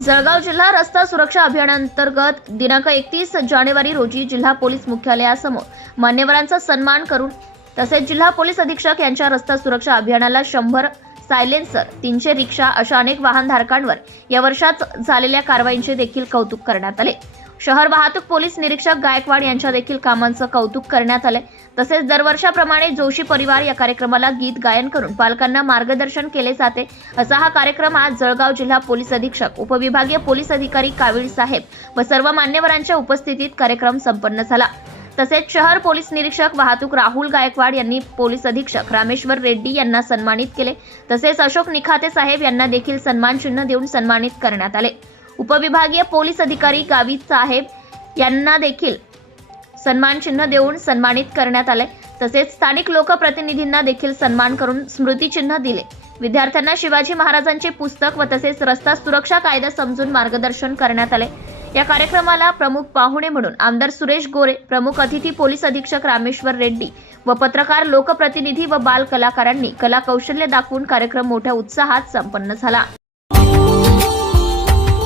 जळगाव जिल्हा रस्ता सुरक्षा अभियानांतर्गत दिनांक एकतीस जानेवारी रोजी जिल्हा पोलीस मुख्यालयासमोर मान्यवरांचा सन्मान करून तसेच जिल्हा पोलीस अधीक्षक यांच्या रस्ता सुरक्षा अभियानाला शंभर सायलेन्सर तीनशे रिक्षा अशा अनेक वाहनधारकांवर या वर्षात झालेल्या कारवाईंचे देखील कौतुक करण्यात आले. शहर वाहतूक पोलीस निरीक्षक गायकवाड यांच्या देखील कामांचं कौतुक करण्यात आले तसेच दरवर्षाप्रमाणे जोशी परिवार या कार्यक्रमाला गीत गायन करून पालकांना मार्गदर्शन केले जाते असा हा कार्यक्रम आज जळगाव जिल्हा पोलीस अधीक्षक उपविभागीय पोलीस अधिकारी कावीळ साहेब व सर्व मान्यवरांच्या उपस्थितीत कार्यक्रम संपन्न झाला. तसेच शहर पोलीस निरीक्षक वाहतूक राहुल गायकवाड यांनी पोलीस अधीक्षक रामेश्वर रेड्डी यांना सन्मानित केले. तसेच अशोक निखाते साहेब यांना देखील सन्मानचिन्ह देऊन सन्मानित करण्यात आले. उपविभागीय पोलीस अधिकारी गावित साहेब यांना देखील सन्मान चिन्ह देऊन सन्मानित करण्यात आले तसेच स्थानिक लोकप्रतिनिधींना देखील सन्मान करून स्मृतिचिन्ह दिले. विद्यार्थ्यांना शिवाजी महाराजांचे पुस्तक व तसेच रस्ता सुरक्षा कायदा समजून मार्गदर्शन करण्यात आले. या कार्यक्रमाला प्रमुख पाहुणे म्हणून आमदार सुरेश गोरे प्रमुख अतिथी पोलीस अधीक्षक रामेश्वर रेड्डी व पत्रकार लोकप्रतिनिधी व बाल कलाकारांनी कला कौशल्य दाखवून कार्यक्रम मोठ्या उत्साहात संपन्न झाला.